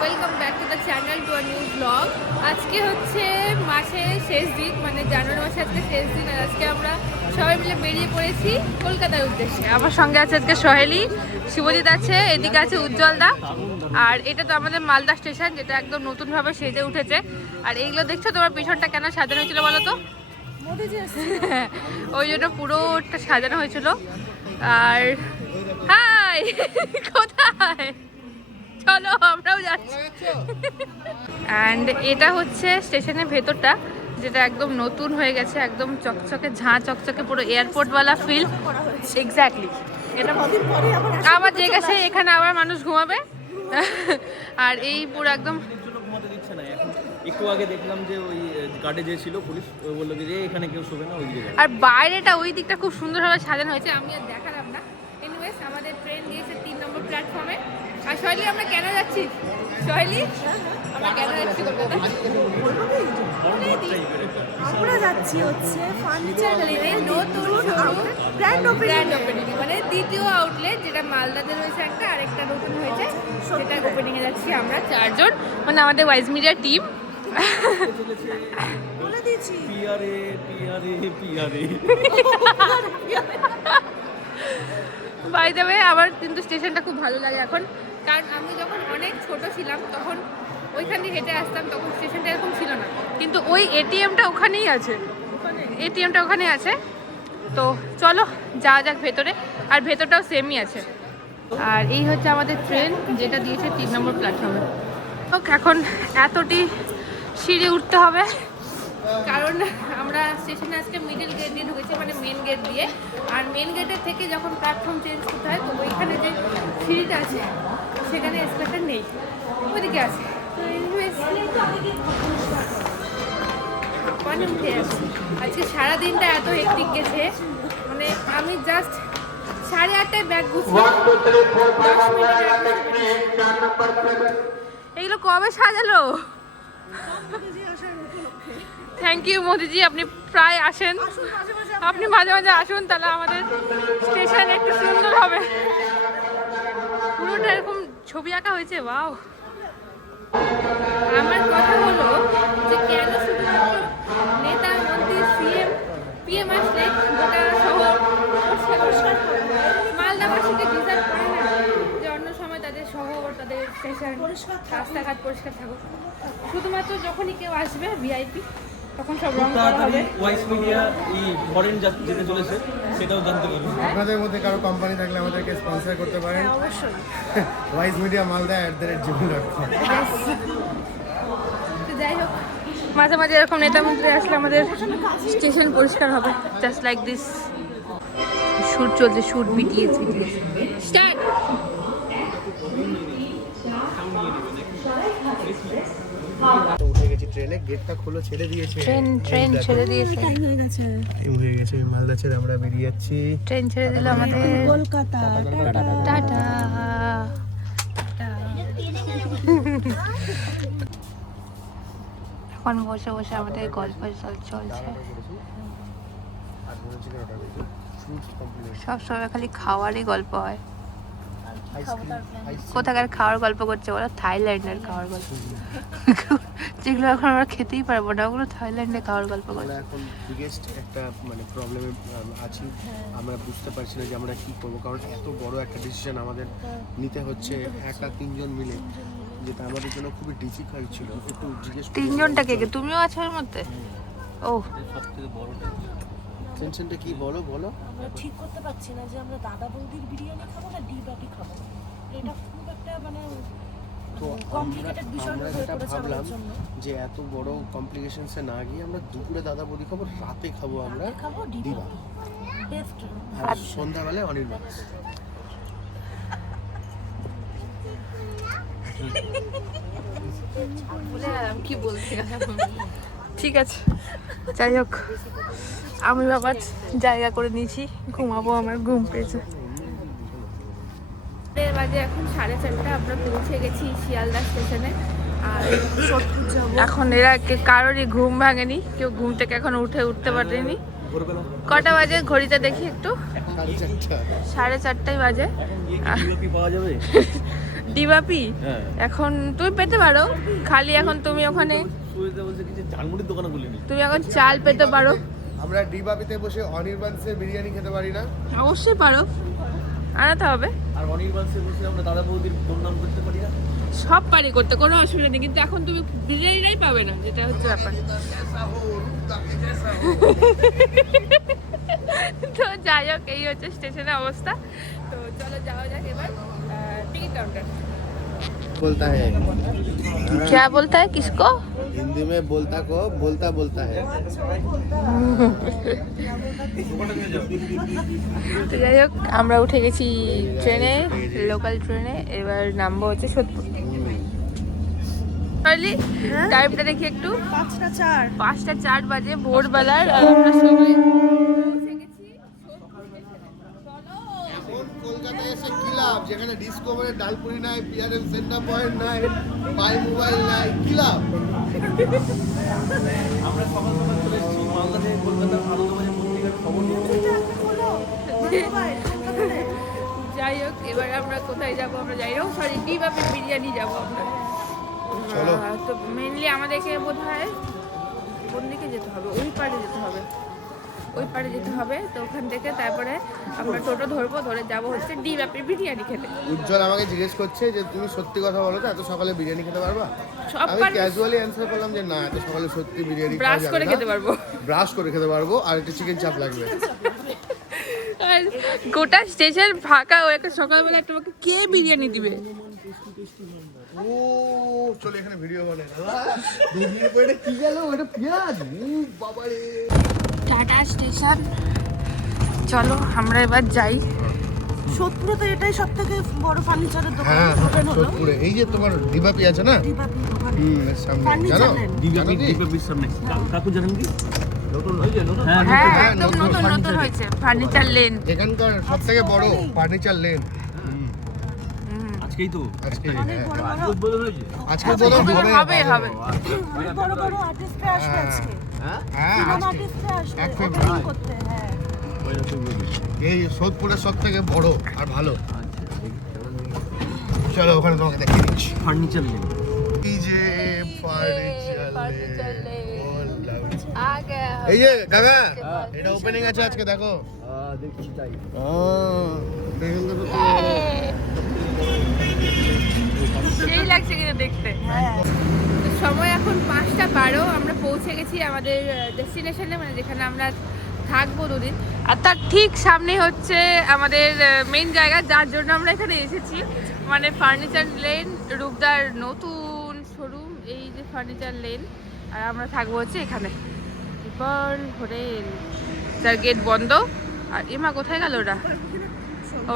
Welcome back to the channel to new blog আজকে হচ্ছে মাসের শেষ দিন মানে জানুয়ারি মাসে আজকে শেষ দিন আর আজকে আমরা সবাই মিলে বেরিয়ে পড়েছি কলকাতার উদ্দেশ্যে। আমার সঙ্গে আছে আজকে সহেলি শিবজিৎ আছে এদিকে আছে উজ্জ্বল দা আর এটা তো আমাদের মালদা স্টেশন যেটা একদম নতুনভাবে সেজে উঠেছে। আর এইগুলো দেখছ তোমার পিছনটা কেন সাজানো হয়েছিল বলো তো? ওই জন্য পুরোটা সাজানো হয়েছিল। আর হাই কোথায়? চলো আমরাও যাচ্ছি। অ্যান্ড এটা হচ্ছে স্টেশনের ভেতরটা যেটা একদম নতুন হয়ে গেছে একদম চকচকে ঝাঁ চকচকে পুরো এয়ারপোর্টওয়ালা ফিল এক্স্যাক্টলি এটা আবার যে গেছে এখানে আবার মানুষ ঘুমাবে। আর এই পুরো একদম ছিল ঘুমাতে দিচ্ছে না এখন একটু আগে দেখলাম যে ওই গার্ডে যে ছিল পুলিশ ওই বলল যে এখানে কেউ শোবে না ওই দিকে আর বাইরেটা ওই দিকটা খুব সুন্দরভাবে সাজানো হয়েছে আমি আর দেখালাম না। এনিওয়েজ আমাদের ট্রেন দিয়েছে তিন নম্বর প্ল্যাটফর্মে আর শৈলী আমরা কেন যাচ্ছি? শৈলী আমরা কেন যাচ্ছি কলকাতা? আমরা যাচ্ছি হচ্ছে ফার্নিচার লেনের নতুন শোরুম ব্র্যান্ড গ্র্যান্ড ওপেনিং মানে দ্বিতীয় আউটলেট যেটা মালদাতে রয়েছে একটা আরেকটা নতুন হয়েছে সেটা ওপেনিং এ যাচ্ছি আমরা চারজন মানে আমাদের ওয়াইজ মিডিয়া টিম বলে দিয়েছি। পিআরএ পিআরএ পিআরএ বাই দ্য ওয়ে আমার কিন্তু স্টেশনটা খুব ভালো লাগে এখন। কারণ আমি যখন অনেক ছোট ছিলাম তখন ওইখান দিয়ে হেঁটে আসতাম তখন স্টেশনটা এরকম ছিল না। কিন্তু ওই এটিএমটা ওখানেই আছে। এটিএমটা ওখানে আছে। তো চলো যাওয়া যাক ভেতরে। আর ভেতরটাও সেমই আছে। আর এই হচ্ছে আমাদের ট্রেন যেটা দিয়েছে তিন নম্বর প্ল্যাটফর্মে তো এখন এতটি সিঁড়ি উঠতে হবে। কারণ আমরা স্টেশনে আজকে মিডল গেট দিয়ে ঢুকেছি মানে মেন গেট দিয়ে। আর মেন গেটের থেকে যখন প্ল্যাটফর্ম চেঞ্জ করতে হয় তো ওইখানে যে সিঁড়িটা আছে সেখানে এসকেলেটার নেই। ওইদিকে আছে। হাঁপানি উঠে আজকে সারাদিনটা এত হেক্টিক গেছে। মানে আমি জাস্ট সাড়ে আটটায় ব্যাগ এগুলো কবে সাজালো? থ্যাংক ইউ মোদিজি আপনি প্রায় আসেন। আপনি মাঝে মাঝে আসুন তাহলে আমাদের স্টেশন একটু সুন্দর হবে। পুরোটা এরকম ছবি আঁকা হয়েছে বাও আমার কথা হলো যে কেন নেতা মন্ত্রী সিএম, পিএম আসলে গোটা শহর। মালদাবাসীকে ডিজার্ভ করে না যে অন্য সময় তাদের শহর, তাদের স্টেশন রাস্তাঘাট পরিষ্কার থাকুক। শুধুমাত্র যখনই কেউ আসবে ভিআইপি তখন সব রং করা হবে। ওয়াইস মিডিয়া এই ফরেন যেতে চলেছে সেটাও জানতে পারবে। আপনাদের মধ্যে কারও কোম্পানি থাকলে আমাদেরকে স্পন্সর করতে পারেন। হ্যাঁ, অবশ্যই। Wise media Malda at the rate Gmail dot com যাই হোক মাঝে মাঝে এরকম নেতা মন্ত্রী আসলে আমাদের স্টেশন পরিষ্কার হবে। জাস্ট লাইক দিস শুট চলছে বিটিএস স্টার্ট উঠে গেছি ট্রেনে গেটটা খুলে ছেড়ে দিয়েছে। ট্রেন ট্রেন ছেড়ে দিয়েছে। টাইম হয়ে গেছে। টাইম হয়ে গেছে মালদা ছেড়ে আমরা বেরিয়ে যাচ্ছি। ট্রেন ছেড়ে দিল আমাদের। কলকাতা। টাটা টাটা এখন বসে বসে আমাদের গল্প চল- চলছে সব সময় খালি খাওয়ারই গল্প হয়। কোথাকার খাওয়ার গল্প করছে বলো? থাইল্যান্ডের খাওয়ার গল্প। যেগুলো এখন আমরা খেতেই পারব না ওগুলো থাইল্যান্ডে খাওয়ার গল্প করছে। এখন বিগেস্ট একটা মানে প্রবলেমে আছি। আমরা বুঝতে পারছি না যে আমরা কি করব কারণ এত বড় একটা ডিসিশন আমাদের নিতে হচ্ছে একা তিনজন মিলে যেটা আমাদের জন্য খুবই ডিফিকাল্ট ছিল। একটু জিজ্ঞেস তিনজনটাকে কে তুমিও আছো এর মধ্যে? ও সব থেকে বড় টেনশনটা কি বলো বলো। আমরা ঠিক করতে পারছি না যে আমরা দাদা বৌদির বিরিয়ানি খাব না ডি বাটি খাব। এটা খুব একটা মানে তো আমরা বিষয় আমরা যেটা ভাবলাম যে এত বড় কমপ্লিকেশনসে না গিয়ে আমরা দুপুরে দাদা বৌদি খাব রাতে খাব আমরা খাব ডি দিবা বেস্ট আর সন্ধ্যাবেলায় অনির্বাণ কি বলতে ঠিক আছে। যাই হোক আমি বাবা জায়গা করে নিয়েছি ঘুমাবো আমার ঘুম পেয়েছে। বাজে এখন সাড়ে চারটা আমরা পৌঁছে গেছি শিয়ালদা স্টেশনে আর এখন এরা কারোরই ঘুম ভাঙেনি কেউ ঘুম থেকে এখন উঠে উঠতে পারেনি। কটা বাজে? ঘড়িতে দেখি একটু। সাড়ে চারটা সাড়ে চারটাই বাজে। যাবে ডিবাপি? হ্যাঁ এখন তুমি পেতে পারো খালি এখন তুমি ওখানে সুবিধা বলছে কি যে ঝালমুড়ির দোকানে খুলিনি তুমি এখন চাল পেতে পারো আমরা ডিবাবিতে বসে অনির্বাণসের বিরিয়ানি খেতে পারি না অবশ্যই পারো আনাতে হবে আর অনির্বাণসে বসে আমরা দাদা বৌদির নাম করতে পারি না সব পারি করতে কোনো অসুবিধা নেই কিন্তু এখন তুমি বিরিয়ানিটাই পাবে না যেটা হচ্ছে ব্যাপার তো যাই হোক এই হচ্ছে স্টেশনের অবস্থা তো চলো যাওয়া যাক এবার টিকিট কাউন্টার बोलता है क्या बोलता है किसको हिंदी में बोलता को बोलता बोलता है তো যাই হোক আমরা উঠে গেছি ট্রেনে লোকাল ট্রেনে এবার নামবো হচ্ছে সোদপুর Charlie, টাইমটা দেখি একটু পাঁচটা চার পাঁচটা চার বাজে ভোরবেলার আর আমরা সবাই লাভ যেখানে ডিসকভারের ডালপুরি নাই পিআরএম সেন্টার পয়েন্ট নাই বাই মোবাইল নাই কি লাভ আমরা সকাল সকাল চলে এসেছি মালদা থেকে কলকাতার পত্রিকার খবর নিয়ে। যাই হোক এবার আমরা কোথায় যাব আমরা যাই? হোক সরি বিরিয়ানি যাব আমরা? তো মেনলি আমাদেরকে বোধ হয় কোন দিকে যেতে হবে? ওই পাড়ে যেতে হবে। ওই পাড়ে যেতে হবে তো ওখান থেকে তারপরে আমরা টোটো ধরবো ধরে যাব হচ্ছে ডিবাপের বিরিয়ানি খেতে। উজ্জ্বল আমাকে জিজ্ঞেস করছে যে তুমি সত্যি কথা বলো তো এত সকালে বিরিয়ানি খেতে পারবা? সব আমি ক্যাজুয়ালি অ্যান্সার করলাম যে না এত সকালে সত্যি বিরিয়ানি ব্রাশ করে খেতে পারব। ব্রাশ করে খেতে পারব আর একটা চিকেন চাপ লাগবে। গোটা স্টেশন ফাঁকা ও একটা সকালবেলা তোমাকে কে বিরিয়ানি দিবে? ও চলো এখানে ভিডিও বানাই। এটা কি গেল? ওটা পেঁয়াজ? ও বাবারে। Tata station. চলো আমরা এবার যাই। সোদপুরে তো এটাই সব থেকে বড় ফার্নিচারের দোকান হ্যাঁ ওপেন হলো। সোদপুরে এই যে তোমার দিবাপি আছে না? দোকান। হুম সামনে। জানো? সামনে। কাকু জানেন কি? নতুন হয়েছে নতুন হ্যাঁ হ্যাঁ হ্যাঁ, একদম নতুন নতুন নতুন ফার্নিচার। লেন এখানকার সব থেকে বড় ফার্নিচার লেন আজকেই তো। আজকে অনেক বড় বড়। উদ্বোধন হয়েছে? আজকে বোধহয় হবে, হবে হবে। বড় বড় আর্টিস্টরা আসবে আজকে। হ্যাঁ? হ্যাঁ, এই সোদপুরের সব থেকে বড় আর ভালো। আচ্ছা, চলো ওখানে তোমাকে দেখিয়ে দিচ্ছি। ফার্নিচার লেন এই যে ফার্নিচার কাকা হ্যাঁ। এটা ওপেনিং আছে আজকে দেখো। দেখছি তাই। দেখুন সেই লাগছে কিনা দেখতে? হ্যাঁ। সময় এখন পাঁচটা বারো আমরা পৌঁছে গেছি আমাদের ডেস্টিনেশনে মানে যেখানে আমরা থাকব দুদিন। আর তার ঠিক সামনে হচ্ছে আমাদের মেইন জায়গা যার জন্য আমরা এখানে এসেছি। মানে ফার্নিচার লেন রূপদার নতুন শোরুম এই যে ফার্নিচার লেন আর আমরা থাকব হচ্ছে এখানে। পার্ল হোটেল যার গেট বন্ধ। আর এমা কোথায় গেল ওরা?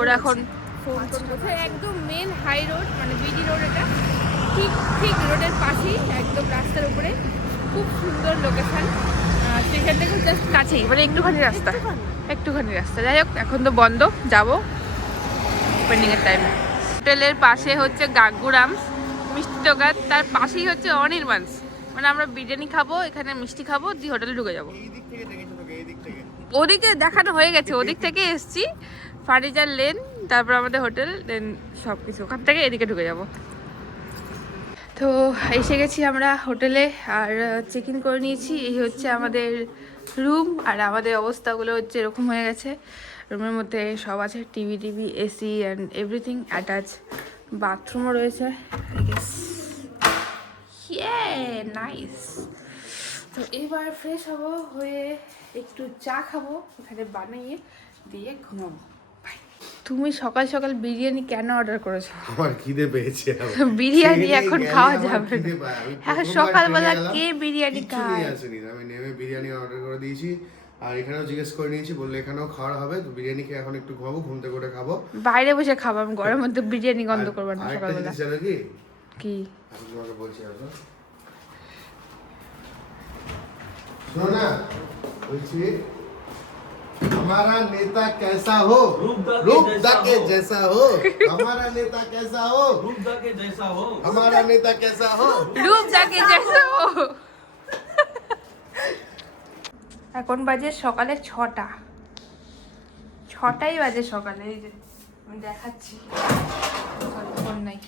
ওরা এখন ফোন কোথায়? একদম মেন হাই রোড মানে বিডি রোড এটা। ঠিক ঠিক রোডের পাশেই একদম রাস্তার উপরে। খুব সুন্দর লোকেশন স্টেশন থেকে জাস্ট কাছেই মানে একটুখানি রাস্তা। একটুখানি। রাস্তা। যাই হোক এখন তো বন্ধ যাব ওপেনিংয়ের টাইমে হোটেলের পাশে হচ্ছে গাগুরামস মিষ্টি দোকান তার পাশেই হচ্ছে অনির্বাণস। মানে আমরা বিরিয়ানি খাব এখানে মিষ্টি খাব দিয়ে হোটেলে ঢুকে যাব। দিক থেকে দেখেছ তোকে এই দিক থেকে। ওদিকে দেখানো হয়ে গেছে ওদিক থেকে এসছি। ফার্নিচার লেন তারপর আমাদের হোটেল দেন সব কিছু ওখান থেকে এদিকে ঢুকে যাব। তো এসে গেছি আমরা হোটেলে আর চেক ইন করে নিয়েছি। এই হচ্ছে আমাদের রুম আর আমাদের অবস্থাগুলো হচ্ছে এরকম হয়ে গেছে। রুমের মধ্যে সব আছে TV TV AC and everything attach বাথরুমও রয়েছে নাইস তো এবার ফ্রেশ হব, হয়ে একটু চা খাব, ওখানে বানিয়ে দিয়ে ঘুমাবো. তুমি সকাল সকাল বিরিয়ানি কেন অর্ডার করেছ? আমার খিদে পেয়েছে বিরিয়ানি এখন খাওয়া যাবে। এখন সকালবেলা কে বিরিয়ানি খায়? আসেনি। আমি নেমে বিরিয়ানি অর্ডার করে দিয়েছি আর এখানেও জিজ্ঞেস করে নিয়েছি বললে এখানেও খাওয়া হবে তো বিরিয়ানি খেয়ে এখন একটু ঘুমাবো ঘুম থেকে উঠে খাব। বাইরে বসে খাব আমি গরমের মধ্যে বিরিয়ানি গন্ধ করব না সকালবেলা। কি? কি? আমি তোমাকে বলছি শোনো না বলছি हमारा नेता कैसा हो रूपदा के रूपदा जैसा के हो। जैसा हो हमारा नेता कैसा हो রূপদা কে জৈসা হো हमारा नेता कैसा हो রূপ যাকে জেসে ও। এখন বাজে সকালে ছটা ছটাই বাজে সকালে এই যে আমি দেখাচ্ছি Sorry, ফোন নাই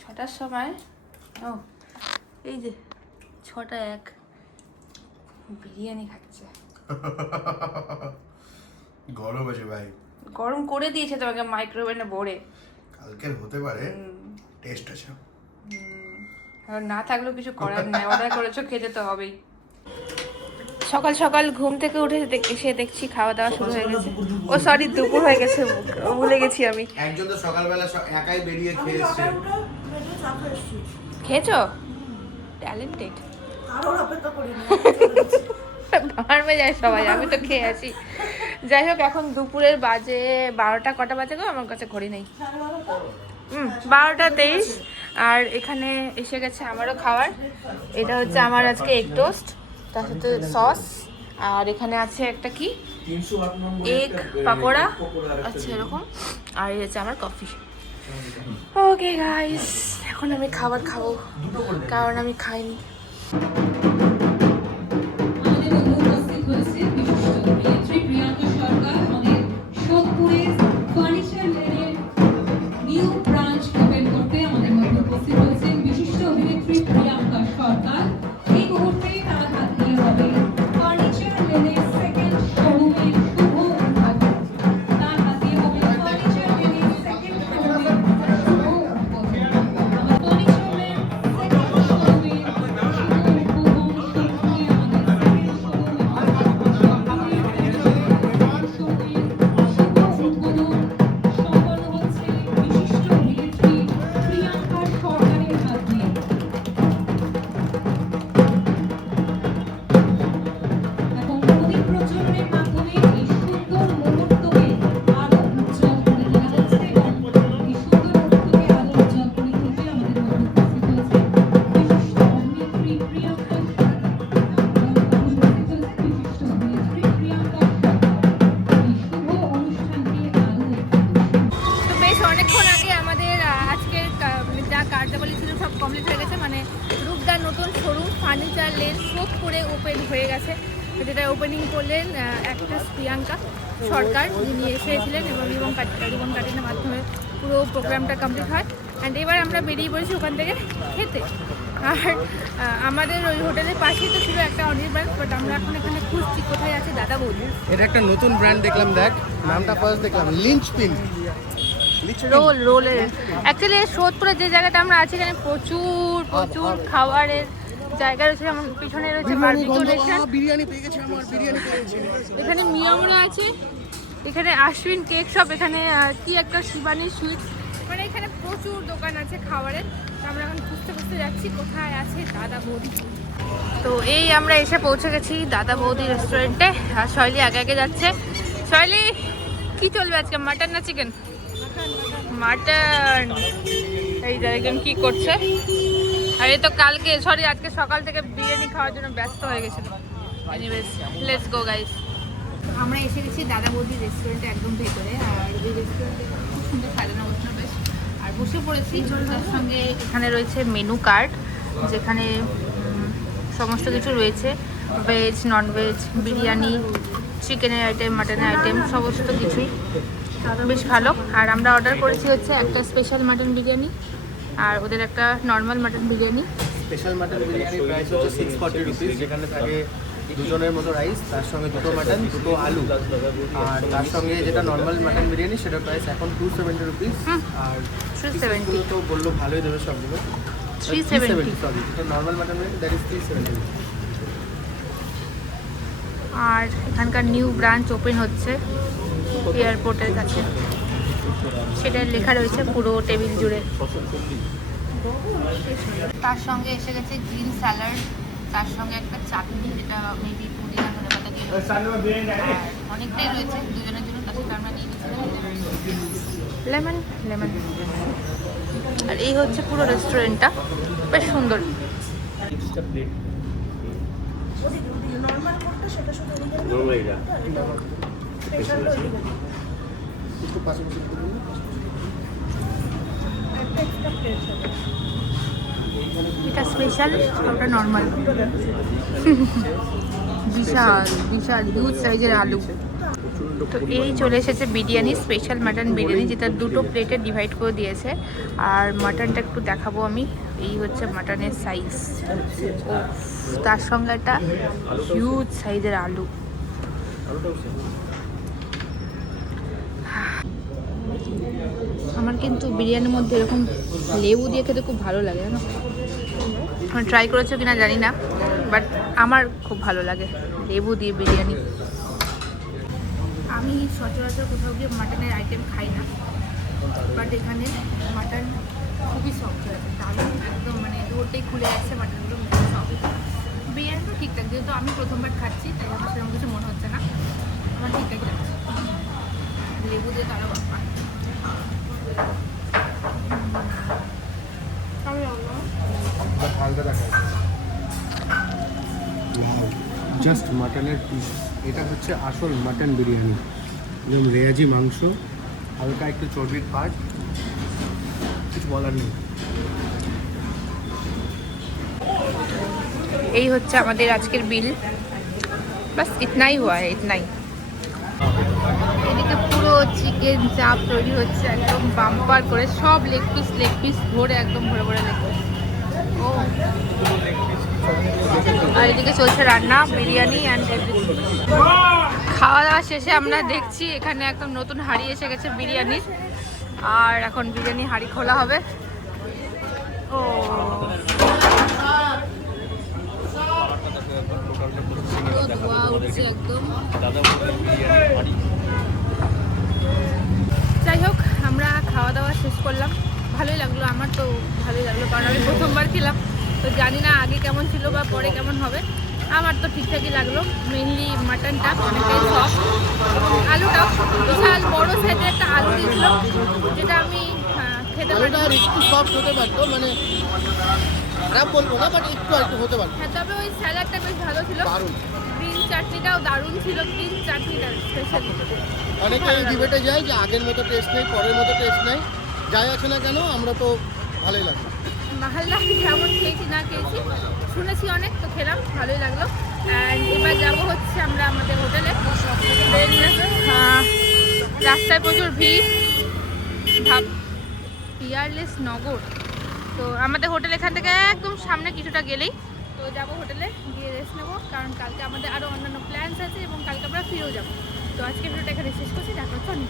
ছটার সময় ও এই যে ছটা এক বিরিয়ানি খাচ্ছে গরম আছে ভাই। গরম করে দিয়েছে তোমাকে মাইক্রোওভেনে ভরে। কালকের হতে পারে টেস্ট আছে। না থাকলেও কিছু করার নাই অর্ডার করেছ খেতে তো হবেই। সকাল সকাল ঘুম থেকে উঠে দেখ- এসে দেখছি খাওয়া দাওয়া শুরু হয়ে গেছে। ও সরি দুপুর হয়ে গেছে ভুলে গেছি আমি। একজন তো সকালবেলা একাই বেরিয়ে খেয়ে এসছে। খেয়েছো? ট্যালেন্টেড কারোর অপেক্ষা করিনি। ফার্মে যায় সবাই, আমি তো খেয়ে আছি। যাই হোক, এখন দুপুরের বাজে বারোটা, কটা বাজে গো? আমার কাছে ঘড়ি নেই। বারোটা তেইশ। আর এখানে এসে গেছে আমারও খাবার এটা হচ্ছে আমার আজকে এগ টোস্ট তার সাথে সস আর এখানে আছে একটা কি? এগ পাকোড়া। আচ্ছা এরকম। আর এই হচ্ছে আমার কফি ওকে গাইস এখন আমি খাবার খাব। কারণ আমি খাইনি। অনেকক্ষণ আগে আমাদের আহ, আজকের যা কার্যাবলী ছিল সব কমপ্লিট হয়ে গেছে। মানে রূপদার নতুন শোরুম ফার্নিচার লেন শোক করে ওপেন হয়ে গেছে। যেটা ওপেনিং করলেন অ্যাক্ট্রেস প্রিয়াঙ্কা সরকার যিনি এসেছিলেন এবং রিবন কাট রিবন কাটিংয়ের মাধ্যমে পুরো প্রোগ্রামটা কমপ্লিট হয়। অ্যান্ড এবার আমরা বেরিয়ে পড়েছি ওখান থেকে খেতে। আর আমাদের ওই হোটেলের পাশেই তো ছিল একটা অনির্বাণ বাট আমরা এখন এখানে খুঁজছি কোথায় আছে দাদা বৌদি এটা একটা নতুন ব্র্যান্ড দেখলাম দেখ। নামটা ফার্স্ট দেখলাম লিঞ্চ পিন রোল রোলের অ্যাকচুয়ালি সোদপুরে যে জায়গাটা আমরা আছি এখানে প্রচুর প্রচুর খাবারের জায়গা রয়েছে। যেমন পিছনে রয়েছে বারবিকিউ নেশন বিরিয়ানি পেয়ে গেছে আমার বিরিয়ানি পেয়ে গেছে এখানে মিয়ামরা আছে। এখানে আশ্বিন কেক শপ এখানে কি একটা শিবানী সুইট মানে এখানে প্রচুর দোকান আছে খাবারের। তো আমরা এখন খুঁজতে খুঁজতে যাচ্ছি কোথায় আছে দাদা বৌদি। তো এই আমরা এসে পৌঁছে গেছি দাদা বৌদি রেস্টুরেন্টে আর শৈলী আগে আগে যাচ্ছে। শৈলী কি চলবে আজকে? মাটন না চিকেন মাটন। এই দেখেন কি করছে। আর এই তো কালকে সরি আজকে সকাল থেকে বিরিয়ানি খাওয়ার জন্য ব্যস্ত হয়ে গেছিল। এনিওয়েজ লেটস গো গাইস আমরা এসে গেছি দাদা বৌদির রেস্টুরেন্টে একদম ভেতরে। আর এই রেস্টুরেন্টে খুব সুন্দর সাজানো গোছানো বেশ। আর বসে পড়েছি। তার সঙ্গে এখানে রয়েছে মেনু কার্ড যেখানে সমস্ত কিছু রয়েছে। ভেজ ননভেজ বিরিয়ানি চিকেনের আইটেম মাটনের আইটেম সমস্ত কিছুই। বেশ ভালো। আর আমরা অর্ডার করেছি হচ্ছে একটা স্পেশাল মাটন বিরিয়ানি আর ওদের একটা normal mutton biryani. Special mutton বিরিয়ানির প্রাইস হচ্ছে সিক্স ফর্টি রুপিস যেখানে থাকে দুজনের মতো রাইস তার সঙ্গে দুটো মাটন দুটো আলু। আর তার সঙ্গে যেটা নর্মাল মাটন বিরিয়ানি সেটার প্রাইস এখন টু সেভেন্টি রুপিস আর 370 পিসেসগুলো তো বলল ভালোই দেবে সবগুলো। 370 সরি এটা normal mutton biryani that is three seventy আর এখানকার নিউ ব্রাঞ্চ ওপেন হচ্ছে। এয়ারপোর্টের কাছে। সেটা লেখা রয়েছে পুরো টেবিল জুড়ে। তার সঙ্গে এসে গেছে গ্রিন স্যালাড তার সঙ্গে একটা চাটনি যেটা মেবি পুদিনা ধনে পাতা দিয়ে। অনেকটাই রয়েছে দুজনের জন্য তার সাথে আমরা নিয়ে গেছিলাম লেমন লেমন। আর এই হচ্ছে পুরো রেস্টুরেন্টটা। বেশ সুন্দর। নর্মাল সেটা শুধু এটা স্পেশাল ওটা নর্মাল বিশাল বিশাল হিউজ সাইজের আলু। তো এই চলে এসেছে বিরিয়ানি স্পেশাল মাটন বিরিয়ানি, যেটা দুটো প্লেটে ডিভাইড করে দিয়েছে। আর মাটনটা একটু দেখাবো আমি, এই হচ্ছে মাটনের সাইজ তার সঙ্গে একটা হিউজ সাইজের আলু। আমার কিন্তু বিরিয়ানির মধ্যে এরকম লেবু দিয়ে খেতে খুব ভালো লাগে, জানো? ট্রাই করেছ কিনা জানি না বাট আমার খুব ভালো লাগে লেবু দিয়ে বিরিয়ানি। আমি সচরাচর কোথাও গিয়ে মাটনের আইটেম খাই না বাট এখানে মাটন খুবই সফট হয়েছে দারুণ, একদম মানে রোডটাই খুলে যাচ্ছে, মাটনগুলো সফট বিরিয়ানি তো ঠিকঠাক, যেহেতু আমি প্রথমবার খাচ্ছি, তাই আমার সেরকম কিছু মনে হচ্ছে না, আমার ঠিকঠাক লেবু দিয়ে তারা জাস্ট মাটনের পিস এটা হচ্ছে আসল মাটন বিরিয়ানি। একদম রেয়াজি মাংস হালকা একটু চর্বির পাট কিছু বলার নেই। এই হচ্ছে আমাদের আজকের বিল। বাস ইতনাই হুয়া হ্যায় ইতনাই এদিকে চিকেন চাপ তৈরি হচ্ছে, একদম বাম্পার করে সব লেগ পিস লেগ পিস ভরে একদম ভরে ভরে লেগ পিস ও। আর এদিকে চলছে রান্না, বিরিয়ানি অ্যান্ড খাওয়া দাওয়া শেষে আমরা দেখছি এখানে একদম নতুন হাঁড়ি এসে গেছে বিরিয়ানির। আর এখন বিরিয়ানি হাঁড়ি খোলা হবে। ও। দাদা বললেন বিরিয়ানি বাড়ি যাই হোক আমরা খাওয়া দাওয়া শেষ করলাম। ভালোই লাগল আমার তো ভালোই লাগল কারণ আমি প্রথমবার খেলাম। তো জানি না আগে কেমন ছিল বা পরে কেমন হবে। আমার তো ঠিকঠাকই লাগল মেনলি মাটনটা অনেকটাই সফট আলুটাও বিশাল বড় সাইজের একটা আলু দিয়েছিল যেটা আমি হ্যাঁ, খেতে পারি একটু সফট হতে পারতো মানে খারাপ বলব না বাট একটু একটু হতে পারতো। হ্যাঁ তবে ওই স্যালাডটা বেশ ভালো ছিল। গ্রিন চাটনিটাও দারুণ ছিল গ্রিন চাটনিটা স্পেশালি অনেকে এই ডিবেটে যায় যে আগের মতো টেস্ট নেই, পরের মতো টেস্ট নেই। যাই আছে না কেন, আমরা তো ভালোই লাগবে মাহাল্লা যেমন খেয়েছি, না খেয়েছি? শুনেছি অনেক, তো খেলাম, ভালোই লাগল। এবার যাব হচ্ছে আমরা আমাদের হোটেলে। রাস্তায় প্রচুর ভিড়। ভাব পিয়ারলেস নগর। তো আমাদের হোটেল এখান থেকে একদম সামনে কিছুটা গেলেই। তো যাব হোটেলে, গিয়ে রেস্ট নেব। কারণ কালকে আমাদের আরও অন্যান্য প্ল্যানস আছে এবং কালকে আমরা ফিরেও যাব। তো আজকে ভিডিওটা এখানে শেষ করছি দেখা হচ্ছে অনেক